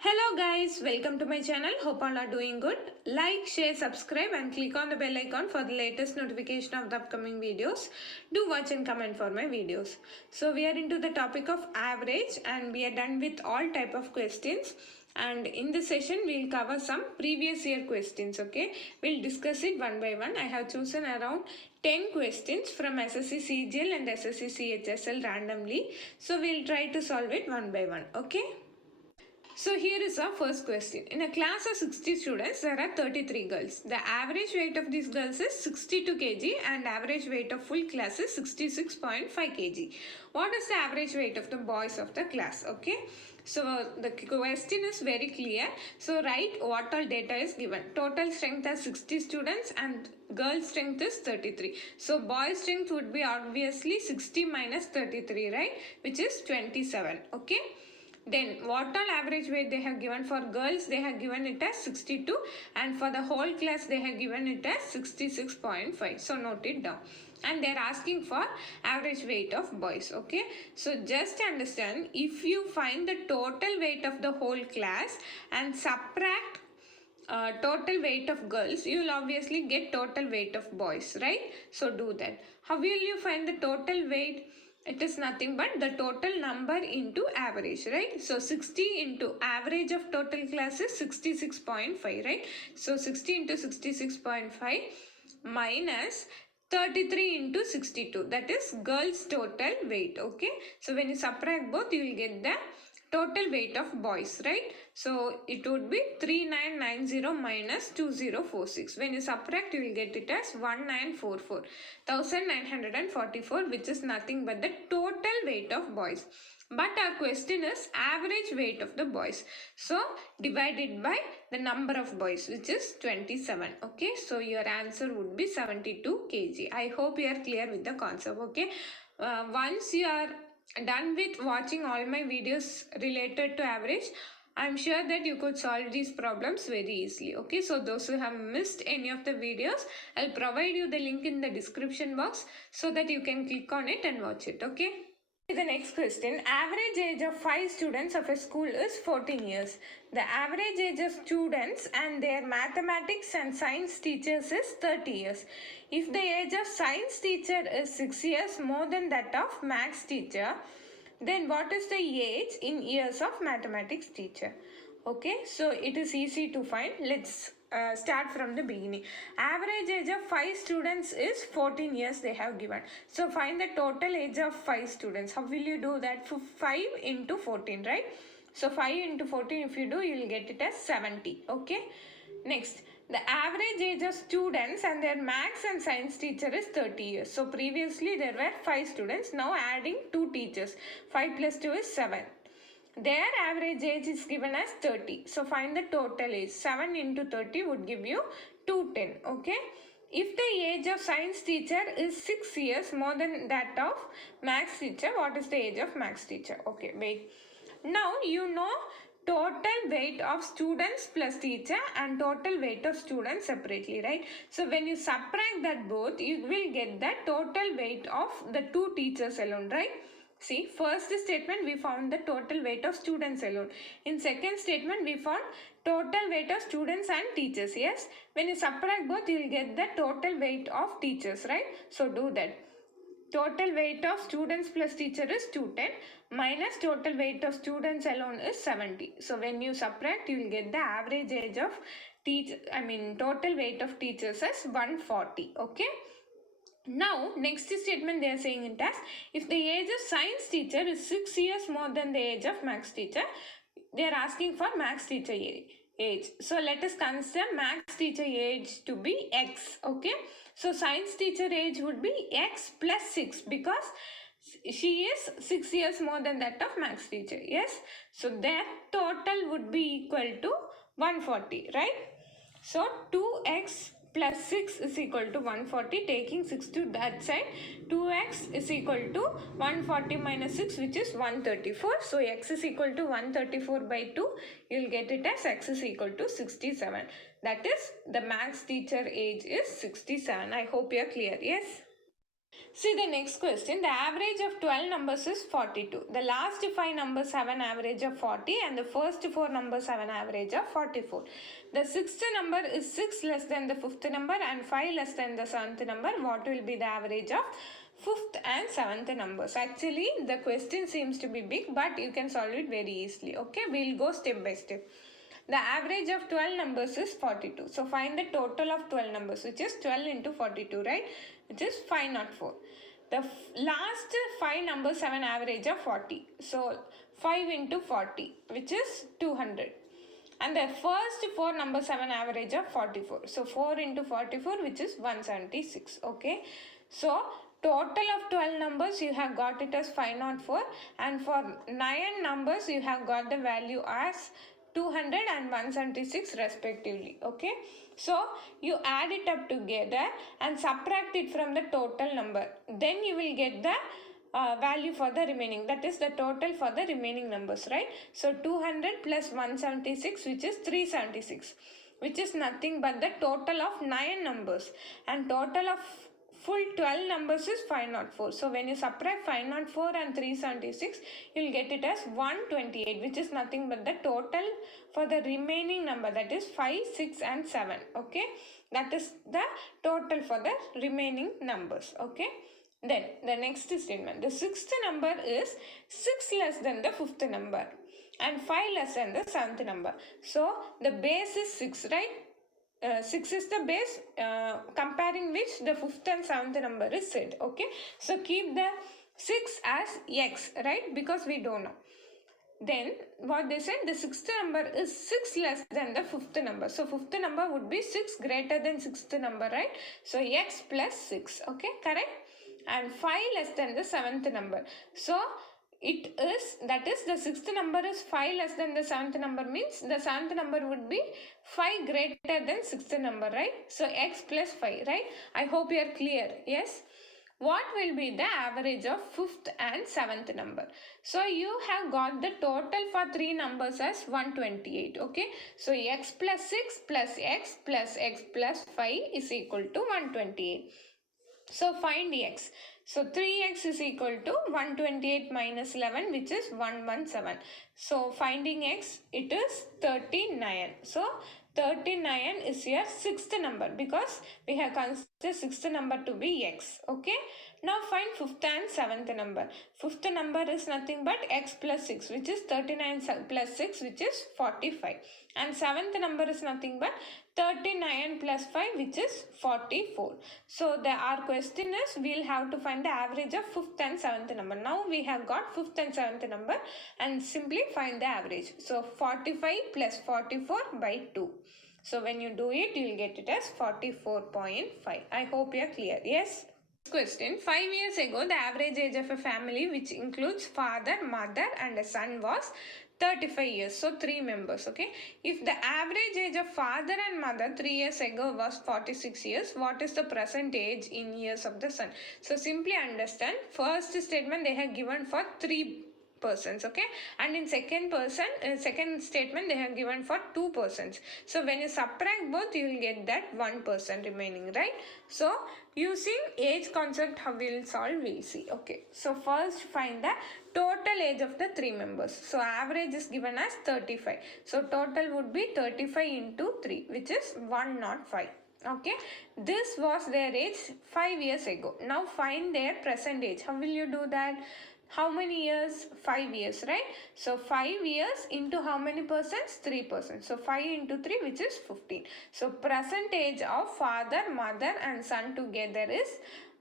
Hello guys, welcome to my channel. Hope all are doing good. Like, share, subscribe and click on the bell icon for the latest notification of the upcoming videos. Do watch and comment for my videos. So we are into the topic of average and we are done with all type of questions. And in this session we'll cover some previous year questions. Okay, we'll discuss it one by one. I have chosen around 10 questions from SSC CGL and SSC CHSL randomly. So we'll try to solve it one by one. Okay. So here is our first question. In a class of 60 students, there are 33 girls. The average weight of these girls is 62 kg and average weight of full class is 66.5 kg. What is the average weight of the boys of the class? Okay. So the question is very clear. So write what all data is given. Total strength is 60 students and girl strength is 33. So boy strength would be obviously 60 minus 33, right? Which is 27. Okay. Then what all average weight they have given for girls, they have given it as 62 and for the whole class they have given it as 66.5. So note it down. And they are asking for average weight of boys. Okay. So just understand, if you find the total weight of the whole class and subtract total weight of girls, you will obviously get total weight of boys, right? So do that. How will you find the total weight? It is nothing but the total number into average, right? So 60 into average of total class is 66.5, right? So 60 into 66.5 minus 33 into 62, that is girls total weight. Okay, so when you subtract both, you will get the total weight of boys, right? So it would be 3990 minus 2046. When you subtract, you will get it as 1944, 1944, which is nothing but the total weight of boys. But our question is average weight of the boys. So divided by the number of boys, which is 27. Okay, so your answer would be 72 kg. I hope you are clear with the concept. Okay, once you are done with watching all my videos related to average, I'm sure that you could solve these problems very easily. Okay, so those who have missed any of the videos, I'll provide you the link in the description box so that you can click on it and watch it. Okay. The next question. Average age of 5 students of a school is 14 years. The average age of students and their mathematics and science teachers is 30 years. If the age of science teacher is 6 years more than that of maths teacher, then what is the age in years of mathematics teacher? Okay, so it is easy to find. Let's start from the beginning. Average age of 5 students is 14 years they have given. So find the total age of 5 students. How will you do that? For 5 into 14, right? So 5 into 14, if you do, you will get it as 70. Okay. Next, the average age of students and their maths and science teacher is 30 years. So previously there were 5 students. Now adding 2 teachers. 5 plus 2 is 7. Their average age is given as 30. So find the total age. 7 into 30 would give you 210. Okay. If the age of science teacher is 6 years more than that of maths teacher, what is the age of maths teacher? Okay, wait. Now you know total weight of students plus teacher and total weight of students separately, right? So when you subtract that both, you will get the total weight of the 2 teachers alone, right? See, first statement we found the total weight of students alone. In second statement we found total weight of students and teachers. Yes, when you subtract both, you will get the total weight of teachers, right? So do that. Total weight of students plus teacher is 210 minus total weight of students alone is 70. So when you subtract, you will get the average age of total weight of teachers as 140. Okay. Now, next statement they are saying it as, if the age of science teacher is 6 years more than the age of maths teacher, they are asking for maths teacher age. So, let us consider maths teacher age to be X. Okay. So, science teacher age would be X plus 6 because she is 6 years more than that of maths teacher. Yes. So, their total would be equal to 140, right? So, 2x plus 6 is equal to 140, taking 6 to that side. 2x is equal to 140 minus 6, which is 134. So x is equal to 134 by 2. You will get it as x is equal to 67. That is, the maths teacher age is 67. I hope you are clear. Yes. See the next question. The average of 12 numbers is 42. The last 5 numbers have an average of 40 and the first 4 numbers have an average of 44. The sixth number is 6 less than the fifth number and 5 less than the seventh number. What will be the average of fifth and seventh numbers? Actually, the question seems to be big, but you can solve it very easily. Okay, we'll go step by step. The average of 12 numbers is 42. So find the total of 12 numbers, which is 12 into 42, right? Which is 504. The last 5 numbers have an average of 40. So 5 into 40, which is 200. And the first 4 numbers have an average of 44. So 4 into 44, which is 176. Okay. So total of 12 numbers you have got it as 504, and for 9 numbers you have got the value as 200 and 176 respectively. Okay, so you add it up together and subtract it from the total number, then you will get the value for the remaining, that is the total for the remaining numbers, right? So 200 plus 176, which is 376, which is nothing but the total of 9 numbers, and total of full 12 numbers is 504. So when you subtract 504 and 376, you will get it as 128, which is nothing but the total for the remaining number, that is 5, 6 and 7. Okay, that is the total for the remaining numbers. Okay, then the next statement. The sixth number is 6 less than the fifth number and 5 less than the seventh number. So the base is 6, right? 6 is the base, comparing which the fifth and seventh number is said. Okay, so keep the 6 as x, right? Because we don't know. Then what they said, the sixth number is 6 less than the fifth number. So fifth number would be 6 greater than sixth number, right? So x plus 6. Okay, correct? And 5 less than the seventh number. So it is, that is the sixth number is 5 less than the seventh number, means the seventh number would be 5 greater than sixth number, right? So x plus 5, right? I hope you are clear. Yes. What will be the average of fifth and seventh number? So you have got the total for 3 numbers as 128. Okay, so x plus 6 plus x plus 5 is equal to 128. So find x. So 3x is equal to 128 minus 11, which is 117. So finding x, it is 39. So 39 is your sixth number, because we have considered sixth number to be x. Okay. Now find fifth and seventh number. Fifth number is nothing but x plus 6, which is 39 plus 6, which is 45. And seventh number is nothing but 39 plus 5, which is 44. So our question is, we will have to find the average of fifth and seventh number. Now we have got fifth and seventh number and simply find the average. So 45 plus 44 by 2. So when you do it, you will get it as 44.5. I hope you are clear. Yes. Question. 5 years ago, the average age of a family, which includes father, mother and a son, was 35 years. So 3 members. Okay. If the average age of father and mother 3 years ago was 46 years, what is the present age in years of the son? So simply understand, first statement they have given for 3 persons, okay, and in second statement they have given for 2 persons. So when you subtract both, you will get that 1 person remaining, right? So using age concept, how we will solve, we'll see. Okay, so first find the total age of the 3 members. So average is given as 35. So total would be 35 into 3, which is 105. Okay, this was their age 5 years ago. Now find their present age. How will you do that? How many years? 5 years, right? So 5 years into how many persons? 3 persons. So 5 into 3, which is 15. So present age of father, mother and son together is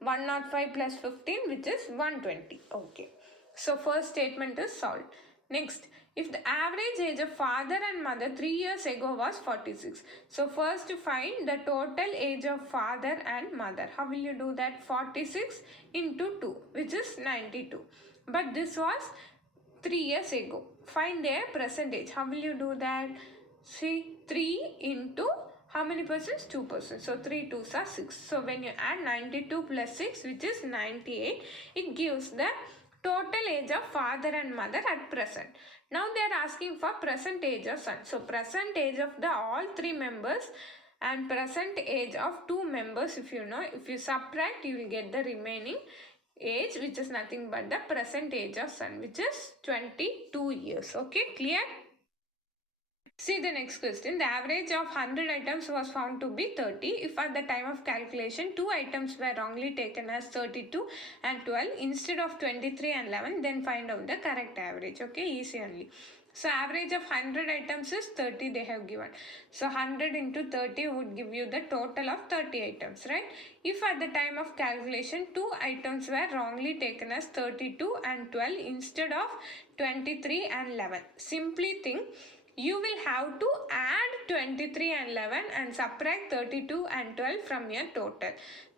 105 plus 15, which is 120. Okay. So first statement is solved. Next, if the average age of father and mother 3 years ago was 46. So first find the total age of father and mother. How will you do that? 46 into 2, which is 92. But this was 3 years ago. Find their present age. How will you do that? See, 3 into how many persons? 2 persons. So 3 2s are 6. So when you add 92 plus 6, which is 98, it gives the total age of father and mother at present. Now they are asking for present age of son. So present age of the all 3 members and present age of two members. If you subtract, you will get the remaining age, which is nothing but the present age of son, which is 22 years. Okay, clear? See the next question. The average of 100 items was found to be 30 if at the time of calculation 2 items were wrongly taken as 32 and 12 instead of 23 and 11, then find out the correct average. Okay, easy only. So average of 100 items is 30 they have given. So 100 into 30 would give you the total of 30 items, right? If at the time of calculation 2 items were wrongly taken as 32 and 12 instead of 23 and 11, simply think you will have to add 23 and 11 and subtract 32 and 12 from your total.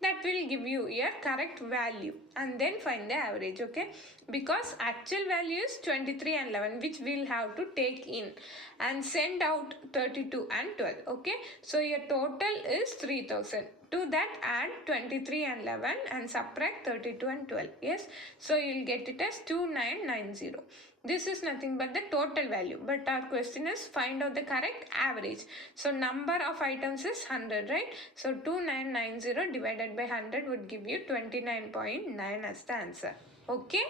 That will give you your correct value and then find the average, okay? Because actual value is 23 and 11, which we'll have to take in and send out 32 and 12, okay? So your total is 3000. To that add 23 and 11 and subtract 32 and 12. Yes, so you'll get it as 2990. This is nothing but the total value, but our question is find out the correct average. So number of items is 100, right? So 2990 divided by 100 would give you 29.9 as the answer. Okay.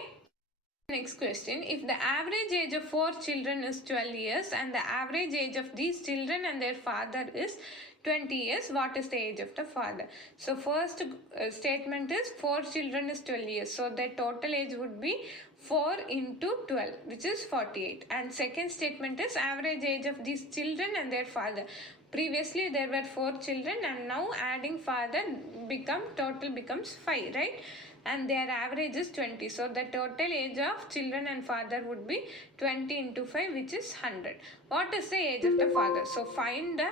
Next question. If the average age of 4 children is 12 years and the average age of these children and their father is 20 years, what is the age of the father? So first statement is 4 children is 12 years. So the total age would be 4 into 12, which is 48. And second statement is average age of these children and their father. Previously there were 4 children and now adding father total becomes 5, right? And their average is 20. So the total age of children and father would be 20 into 5, which is 100. What is the age of the father? So find the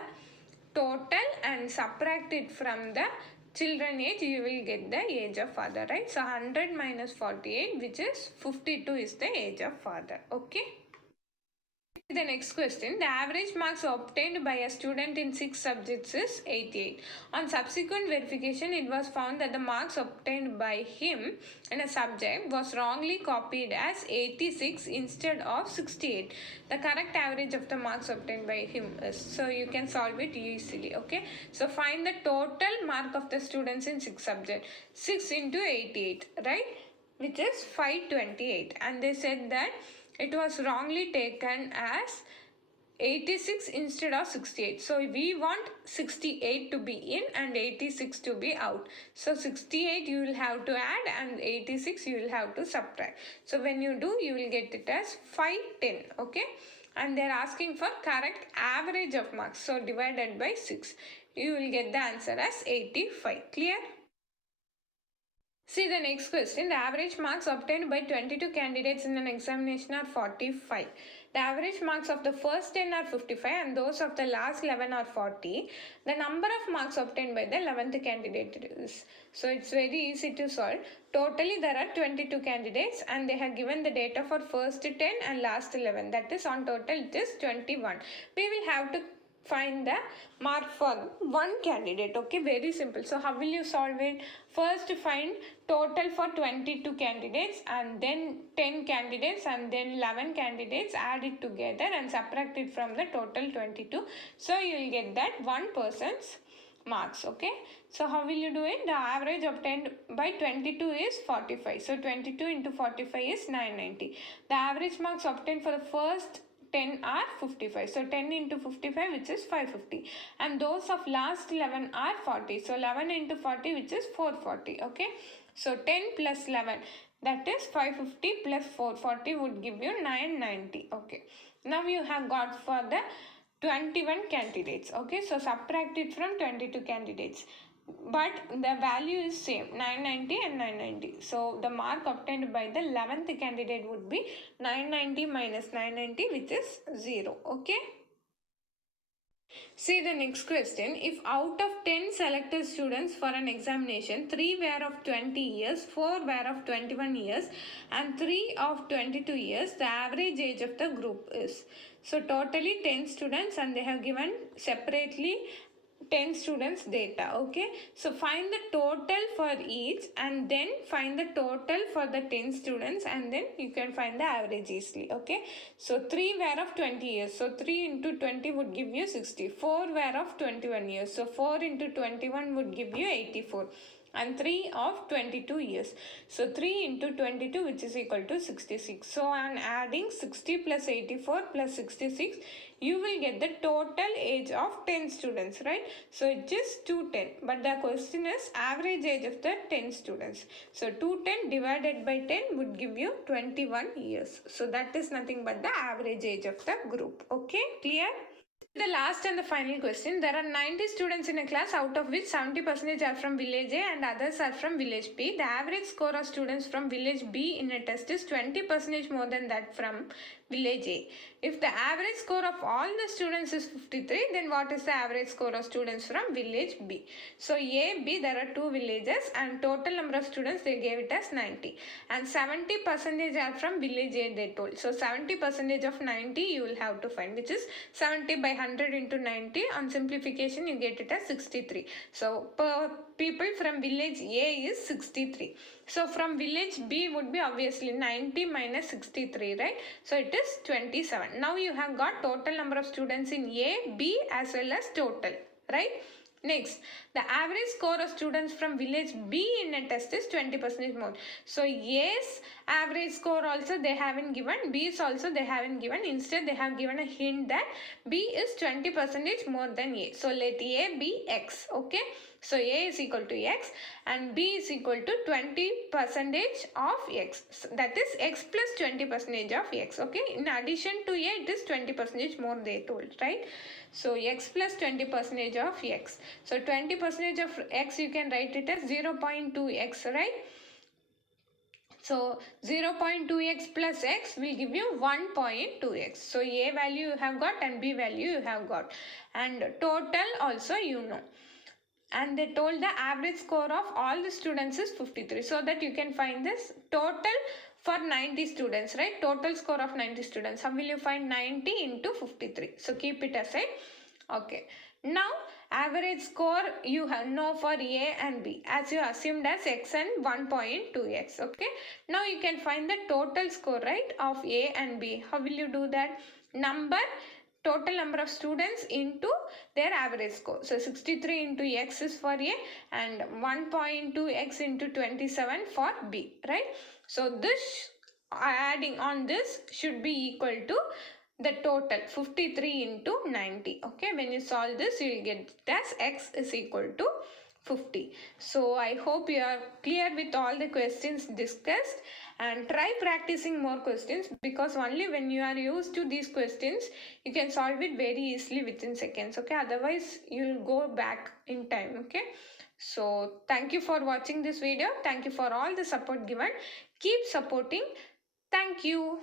total and subtract it from the children age, you will get the age of father, right? So 100 minus 48, which is 52, is the age of father. Okay. The next question. The average marks obtained by a student in 6 subjects is 88. On subsequent verification, it was found that the marks obtained by him in a subject was wrongly copied as 86 instead of 68. The correct average of the marks obtained by him is. So you can solve it easily. Okay. So find the total mark of the students in 6 subjects. 6 into 88, right? Which is 528. And they said that it was wrongly taken as 86 instead of 68. So we want 68 to be in and 86 to be out. So 68 you will have to add and 86 you will have to subtract. So when you do, you will get it as 510. Okay. And they are asking for correct average of marks. So divided by 6. You will get the answer as 85. Clear? See the next question. The average marks obtained by 22 candidates in an examination are 45. The average marks of the first 10 are 55 and those of the last 11 are 40. The number of marks obtained by the 11th candidate is. So it's very easy to solve. Totally there are 22 candidates and they have given the data for first 10 and last 11. That is on total it is 21. We will have to find the mark for one candidate. Okay, very simple. So how will you solve it? First find total for 22 candidates and then 10 candidates and then 11 candidates, add it together and subtract it from the total 22. So you will get that one person's marks. Okay, so how will you do it? The average obtained by 22 is 45. So 22 into 45 is 990. The average marks obtained for the first 10 are 55. So 10 into 55, which is 550. And those of last 11 are 40. So 11 into 40, which is 440. Okay. So 10 plus 11, that is 550 plus 440 would give you 990. Okay. Now you have got for the 21 candidates. Okay. So subtract it from 22 candidates. But the value is same, 990 and 990. So the mark obtained by the 11th candidate would be 990 minus 990, which is 0. Okay. See the next question. If out of 10 selected students for an examination, 3 were of 20 years, 4 were of 21 years and 3 of 22 years, the average age of the group is. So totally 10 students and they have given separately 10 students data. Okay, so find the total for each and then find the total for the 10 students, and then you can find the average easily. Okay, so 3 were of 20 years, so 3 into 20 would give you 60. 4 were of 21 years, so 4 into 21 would give you 84, and 3 of 22 years, so 3 into 22, which is equal to 66. So on adding 60 plus 84 plus 66, you will get the total age of 10 students, right? So it is 210, but the question is average age of the 10 students. So 210 divided by 10 would give you 21 years. So that is nothing but the average age of the group. Okay, clear? The last and the final question. There are 90 students in a class, out of which 70% are from village A and others are from village B. The average score of students from village B in a test is 20% more than that from village A. If the average score of all the students is 53, then what is the average score of students from village B? So A, B, there are two villages and total number of students they gave it as 90. And 70% are from village A they told. So 70% of 90 you will have to find, which is 70 by 100 into 90. On simplification you get it as 63. So per people from village A is 63. So from village B would be obviously 90 minus 63, right? So it is 27. Now you have got total number of students in A, B as well as total, right? Next, the average score of students from village B in a test is 20% more. So A's average score also they haven't given, B's also they haven't given. Instead they have given a hint that B is 20% more than A. So let A be X. Okay. So A is equal to X and B is equal to 20% of X. So that is X plus 20% of X. Okay. In addition to A, it is 20% more they told, right? So X plus 20% of X. So 20% of X you can write it as 0.2X, right? So 0.2x plus x will give you 1.2x. So A value you have got and B value you have got. And total also you know. And they told the average score of all the students is 53. So that you can find this total for 90 students, right? Total score of 90 students. How will you find 90 into 53? So keep it aside. Okay. Now average score you have know for A and B as you assumed as x and 1.2x. Okay. Now you can find the total score, right, of A and B. How will you do that? Total number of students into their average score. So 63 into x is for A and 1.2x into 27 for B, right? So this adding on this should be equal to the total 53 into 90. Okay, when you solve this you will get as x is equal to 50. So I hope you are clear with all the questions discussed, and try practicing more questions, because only when you are used to these questions you can solve it very easily within seconds. Okay, otherwise you will go back in time. Okay, so thank you for watching this video. Thank you for all the support given. Keep supporting. Thank you.